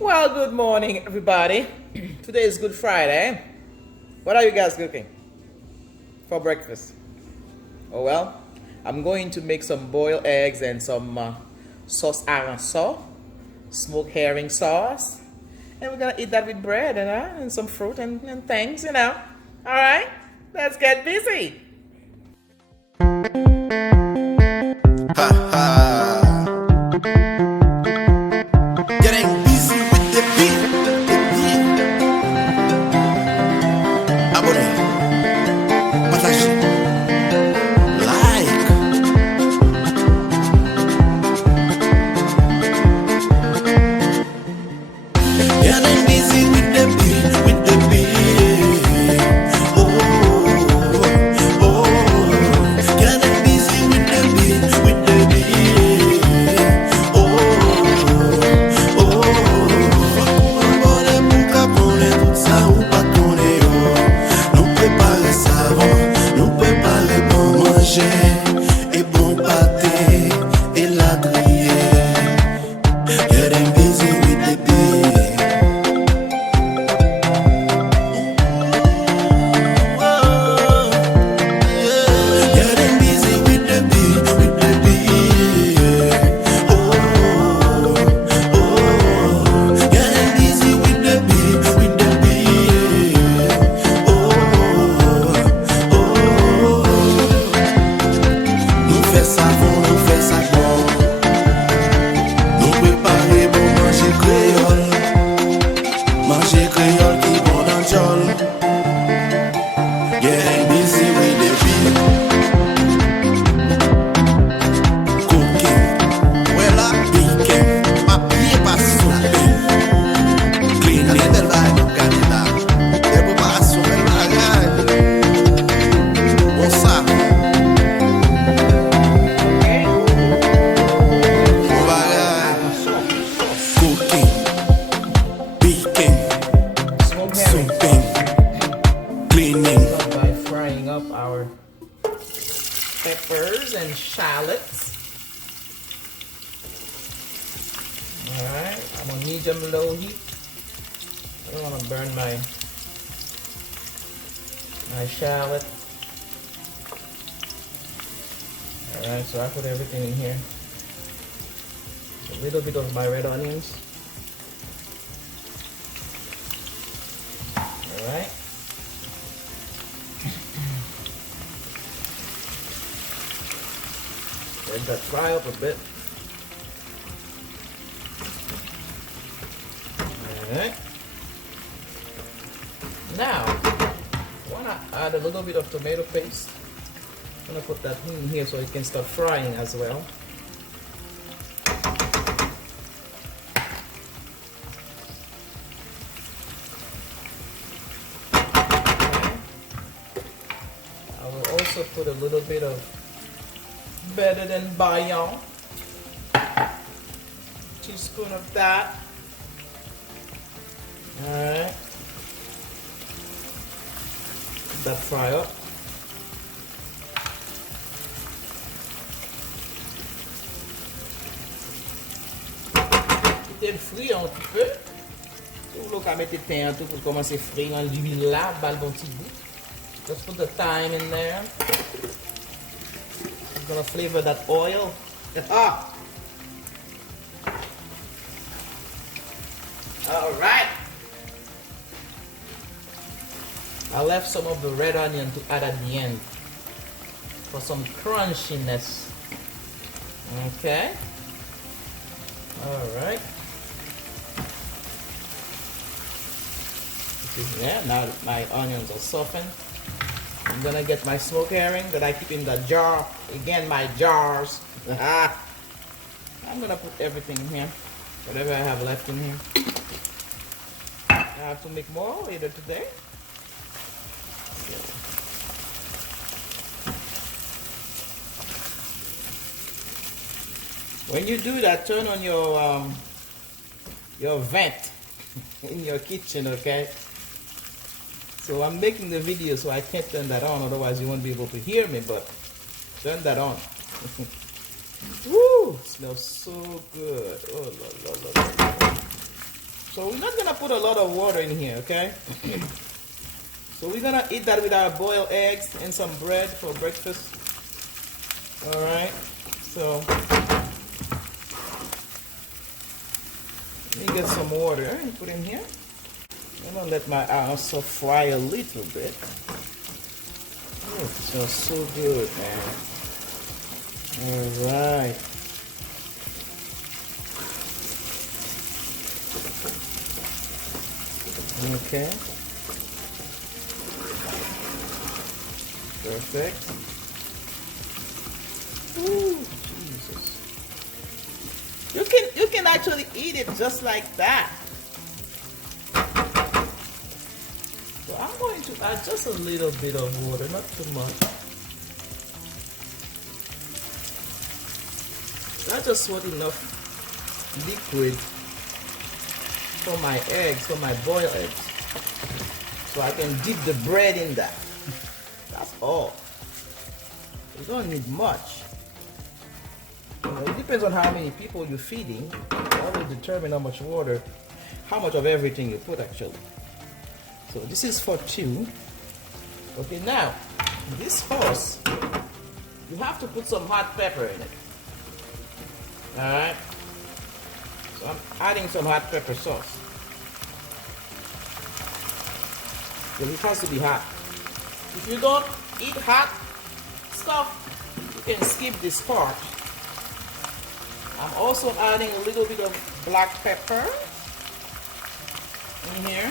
Well, good morning, everybody. Today is Good Friday. What are you guys cooking for breakfast? Oh, well, I'm going to make some boiled eggs and some sauce arancon, smoked herring sauce. And we're going to eat that with bread and some fruit and things. All right, let's get busy. Ha ha. Getting busy with the beat. Abonnez. Partagez. Like. Getting busy with the beat. With the beat. Oh, oh. Getting busy with the beat. With the beat. Oh, oh. Bora pou capone tout ça ou pas connaît yo. Nous préparer savon, nous préparer bon manger et bon pâté et la griller. Getting busy with the beat. Oh, yeah. Getting busy with the beat, with the beat. Oh, oh. Getting busy with the beat, with the beat. Oh, oh. Nous fait savon, nous fait savon. Nous préparer bon manger créole. Manger créole qui bon dans jol. Getting busy with the beat. Cooking, well I baking. Ma pied pas souping. Cleaning the line of Canada. Et préparation belle bagaille. Bon ça, bon bagaille. Cooking, baking, Smoked herring souping, cleaning. sauce by frying up our peppers and shallots. All right, I'm on medium-low heat. I don't want to burn my shallot. All right, so I put everything in here. A little bit of my red onions. All right. Let that fry up a bit. Alright. Now, I want to add a little bit of tomato paste. I'm going to put that in here so it can start frying as well. I will also put a little bit of better than bouillon. Teaspoon of that. Alright. That fry up. Quitter le frit un petit peu. Si vous voulez mettre le pain tout pour commencer à frire dans l'huile là, bal bon petit goût. Just put the thyme in there. It's gonna flavor that oil. All right. I left some of the red onion to add at the end for some crunchiness. Okay. All right. Yeah, now that my onions are softened, I'm gonna get my smoked herring that I keep in the jar. Again, my jars. I'm gonna put everything in here, whatever I have left in here. I have to make more later today. When you do that, turn on your vent in your kitchen, okay? So I'm making the video, so I can't turn that on, otherwise you won't be able to hear me, but turn that on. Woo! Smells so good. Oh, la, la, la, la. So we're not gonna put a lot of water in here, okay? So we're gonna eat that with our boiled eggs and some bread for breakfast. All right. So let me get some water and put in here. I'm gonna let my also fry a little bit. Oh, it smells so good, man. All right. Okay. Perfect. Ooh, Jesus. You can actually eat it just like that. So I'm going to add just a little bit of water, not too much. I just want enough liquid for my eggs, for my boiled eggs. So I can dip the bread in that. That's all. You don't need much. You know, it depends on how many people you're feeding. That will determine how much water, how much of everything you put actually. So this is for 2. Okay, now this sauce, you have to put some hot pepper in it. Alright. So I'm adding some hot pepper sauce. So it has to be hot. If you don't eat hot stuff, you can skip this part. I'm also adding a little bit of black pepper in here.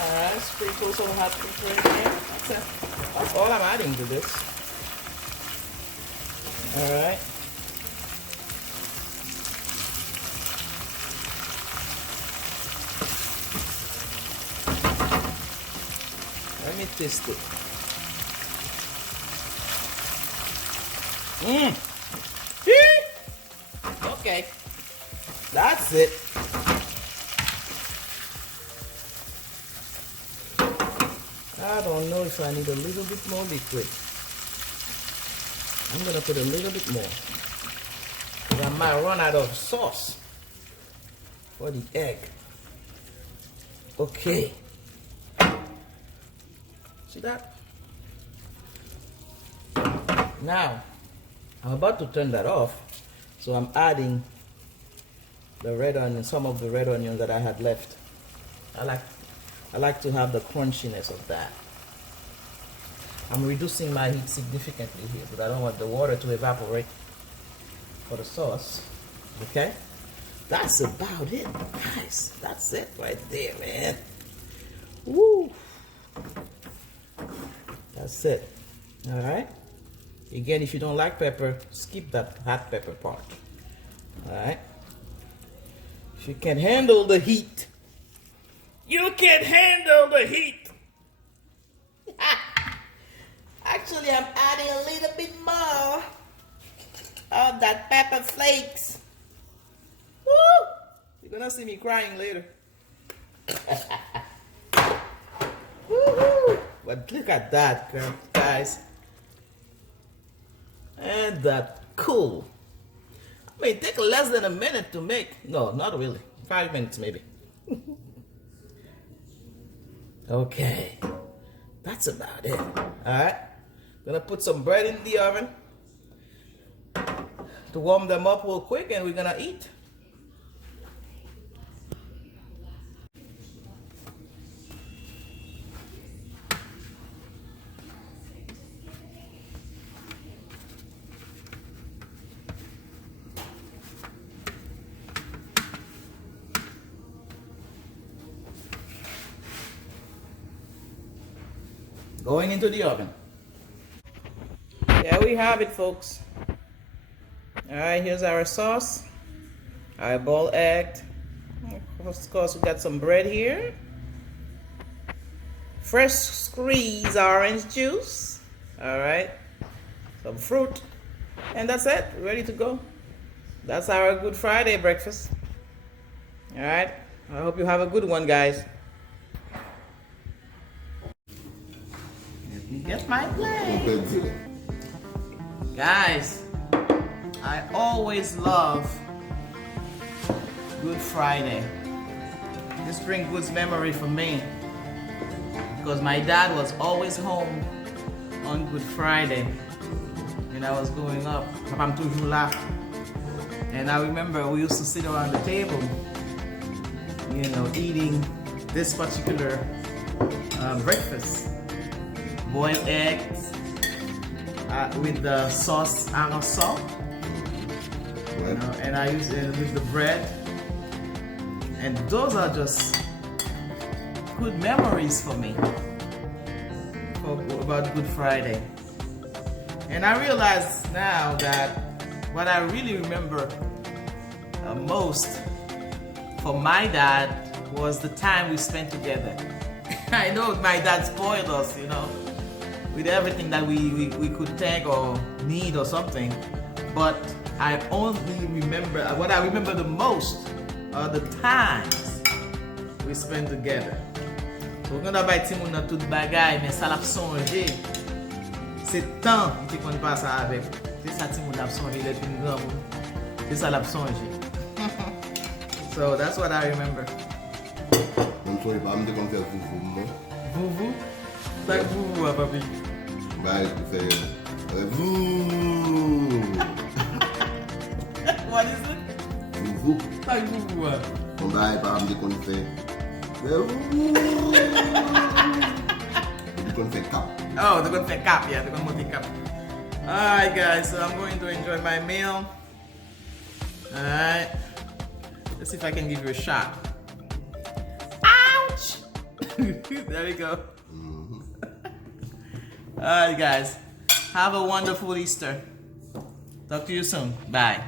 Alright, sprinkle some hot pepper in here. That's it. That's all I'm adding to this. Alright. Let me taste it. Okay. That's it. I don't know if I need a little bit more liquid. I'm gonna put a little bit more. I might run out of sauce for the egg. Okay. See that? Now, I'm about to turn that off, so I'm adding the red onion, some of the red onions that I had left. I like to have the crunchiness of that. I'm reducing my heat significantly here, but I don't want the water to evaporate for the sauce. Okay? That's about it, guys. That's it right there, man. Woo! That's it. All right. Again, if you don't like pepper, skip that hot pepper part. All right. If you can handle the heat, you can handle the heat. Actually, I'm adding a little bit more of that pepper flakes. Woo! You're gonna see me crying later. Woohoo! But look at that, guys. And that cool. I mean, it take less than a minute to make. No, not really. 5 minutes maybe. Okay. That's about it. Alright. Gonna put some bread in the oven to warm them up real quick, and we're gonna eat. Going into the oven. There we have it, folks. Alright, here's our sauce. Our boiled egg. Of course, we got some bread here. Fresh squeezed orange juice. Alright. Some fruit. And that's it. Ready to go. That's our Good Friday breakfast. Alright. I hope you have a good one, guys. Let me get my plate. Guys, I always love Good Friday. This brings good memory for me because my dad was always home on Good Friday when I was growing up. Papa me toujours là. And I remember we used to sit around the table, you know, eating this particular breakfast. Boiled eggs with the sauce, arrosson. You know, and I use it with the bread. And those are just good memories for me about Good Friday. And I realize now that what I really remember most for my dad was the time we spent together. I know my dad spoiled us, you know, with everything that we could think or need or something. But I only remember, what I remember the most are the times we spent together. So quand on va être mon dans toute bagaille, mais ça l'a songé. C'est temps qui qu'on passe avec. C'est ça tí mon a songé les plus grand. C'est ça l'a songé. So that's what I remember. I'm sorry, but I'm the one who says vous. Vous? C'est vous, papi. Bye, say vous. What is it? Vous. C'est vous. Bye, but I'm the one who says vous. The one who cap. Oh, they're going to cap, yeah, they're going to cap. Alright guys, so I'm going to enjoy my meal. Alright. Let's see if I can give you a shot. Ouch! There we go. Alright guys, have a wonderful Easter. Talk to you soon. Bye.